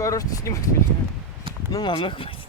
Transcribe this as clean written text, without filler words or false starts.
хорош, ты снимать меня. Ну, мам, ну хватит.